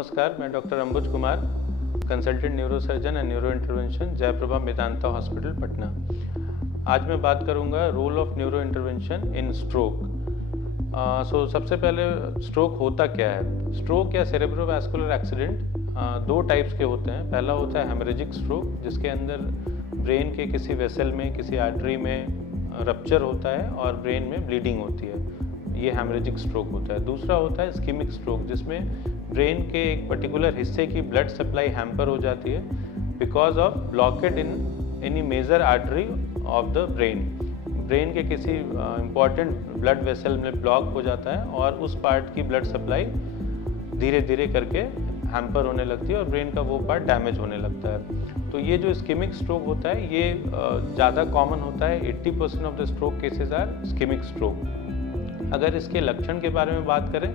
नमस्कार, मैं doctor Ambuj Kumar, consultant neurosurgeon and neuro intervention, Jaiprabha Medanta hospital, Patna. आज मैं बात करूंगा role of neuro intervention in stroke. सबसे पहले स्ट्रोक होता क्या है? स्ट्रोक या सेरेब्रोवैस्कुलर एक्सीडेंट दो टाइप्स के होते हैं। पहला होता है हेमरेजिक स्ट्रोक, जिसके अंदर ब्रेन के किसी वेसल में, किसी आर्टरी में रप्चर होता है और ब्रेन में ब्लीडिंग होती है, ये हेमरेजिक स्ट्रोक होता है। दूसरा होता है इस्केमिक स्ट्रोक, जिसमें ब्रेन के एक पर्टिकुलर हिस्से की ब्लड सप्लाई हैम्पर हो जाती है because of blockade in any major artery of the brain के किसी इम्पॉर्टेंट ब्लड वेसल में ब्लॉक हो जाता है और उस पार्ट की ब्लड सप्लाई धीरे धीरे करके हैम्पर होने लगती है और ब्रेन का वो पार्ट डैमेज होने लगता है। तो ये जो इस्केमिक स्ट्रोक होता है ये ज़्यादा कॉमन होता है। 80% of the stroke cases are ischaemic stroke. अगर इसके लक्षण के बारे में बात करें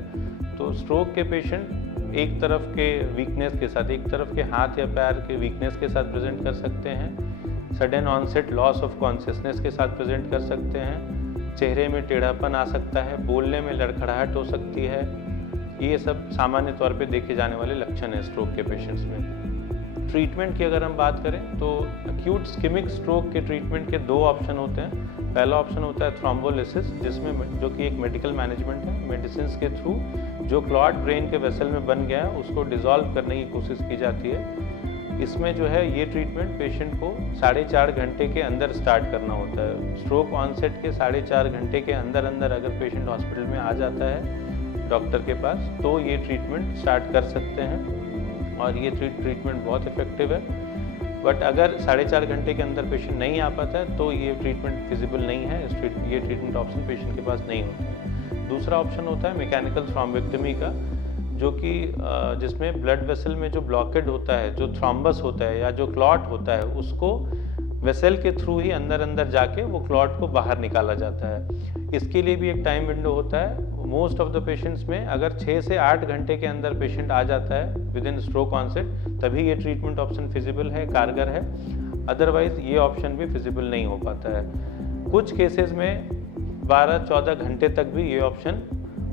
तो स्ट्रोक के पेशेंट एक तरफ के वीकनेस के साथ, एक तरफ के हाथ या पैर के वीकनेस के साथ प्रेजेंट कर सकते हैं, sudden onset loss of consciousness के साथ प्रेजेंट कर सकते हैं, चेहरे में टेढ़ापन आ सकता है, बोलने में लड़खड़ाहट हो सकती है। ये सब सामान्य तौर पे देखे जाने वाले लक्षण हैं स्ट्रोक के पेशेंट्स में। ट्रीटमेंट की अगर हम बात करें तो एक्यूट इस्केमिक स्ट्रोक के ट्रीटमेंट के दो ऑप्शन होते हैं। पहला ऑप्शन होता है थ्रोम्बोलिसिस, जिसमें जो कि एक मेडिकल मैनेजमेंट है। मेडिसिन के थ्रू जो क्लॉट ब्रेन के वेसल में बन गया है उसको डिसॉल्व करने की कोशिश की जाती है। इसमें जो है ये ट्रीटमेंट पेशेंट को 4.5 घंटे के अंदर स्टार्ट करना होता है। स्ट्रोक ऑनसेट के 4.5 घंटे के अंदर अगर पेशेंट हॉस्पिटल में आ जाता है डॉक्टर के पास तो ये ट्रीटमेंट स्टार्ट कर सकते हैं और ये ट्रीटमेंट बहुत इफेक्टिव है। बट अगर 4.5 घंटे के अंदर पेशेंट नहीं आ पाता है तो ये ट्रीटमेंट फिजिबल नहीं है, ये ट्रीटमेंट ऑप्शन पेशेंट के पास नहीं होता है। दूसरा ऑप्शन होता है मैकेनिकल थ्रोम्बेक्टमी का, जो कि जिसमें ब्लड वेसल में जो ब्लॉकेड होता है, जो थ्रोम्बस होता है या जो क्लॉट होता है, उसको वेसल के थ्रू ही अंदर जाके वो क्लॉट को बाहर निकाला जाता है। इसके लिए भी एक टाइम विंडो होता है। मोस्ट ऑफ द पेशेंट्स में अगर 6 से 8 घंटे के अंदर पेशेंट आ जाता है विद इन स्ट्रोक ऑनसेट, तभी ये ट्रीटमेंट ऑप्शन फिजिबल है, कारगर है। अदरवाइज ये ऑप्शन भी फिजिबल नहीं हो पाता है। कुछ केसेस में 12-14 घंटे तक भी ये ऑप्शन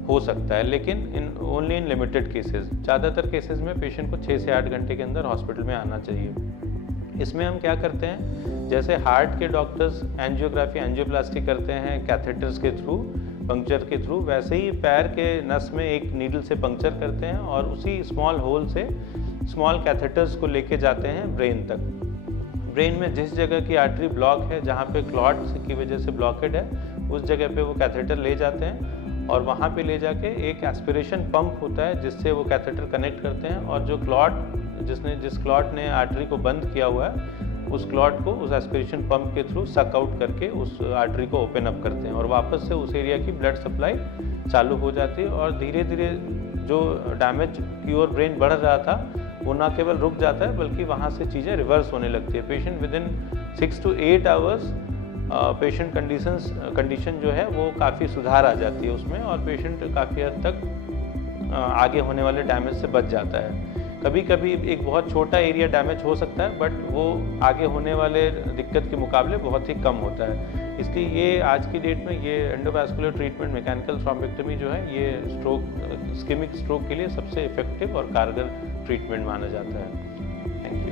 हो सकता है, लेकिन ओनली इन लिमिटेड केसेस। ज़्यादातर केसेस में पेशेंट को 6 से 8 घंटे के अंदर हॉस्पिटल में आना चाहिए। इसमें हम क्या करते हैं, जैसे हार्ट के डॉक्टर्स एंजियोग्राफी, एंजियोप्लास्टी करते हैं कैथेटर्स के थ्रू, पंक्चर के थ्रू, वैसे ही पैर के नस में एक नीडल से पंक्चर करते हैं और उसी स्मॉल होल से स्मॉल कैथेटर्स को लेके जाते हैं ब्रेन तक। ब्रेन में जिस जगह की आर्टरी ब्लॉक है, जहाँ पे क्लॉट की वजह से ब्लॉकेड है, उस जगह पे वो कैथेटर ले जाते हैं और वहाँ पे ले जाके एक एस्पिरेशन पंप होता है जिससे वो कैथेटर कनेक्ट करते हैं और जो क्लॉट जिस क्लॉट ने आर्टरी को बंद किया हुआ है उस क्लॉट को उस एस्पिरेशन पंप के थ्रू सक आउट करके उस आर्टरी को ओपन अप करते हैं और वापस से उस एरिया की ब्लड सप्लाई चालू हो जाती है और धीरे धीरे जो डैमेज की ओर ब्रेन बढ़ रहा था वो ना केवल रुक जाता है बल्कि वहाँ से चीज़ें रिवर्स होने लगती है। Patient with in 6 to 8 hours patient condition जो है वो काफ़ी सुधार आ जाती है उसमें और पेशेंट काफ़ी हद तक आगे होने वाले डैमेज से बच जाता है। कभी कभी एक बहुत छोटा एरिया डैमेज हो सकता है बट वो आगे होने वाले दिक्कत के मुकाबले बहुत ही कम होता है। इसलिए ये आज की डेट में ये एंडोवैस्कुलर ट्रीटमेंट मैकेनिकल थ्रोम्बेक्टमी जो है ये इस्केमिक स्ट्रोक के लिए सबसे इफेक्टिव और कारगर ट्रीटमेंट माना जाता है। Thank you.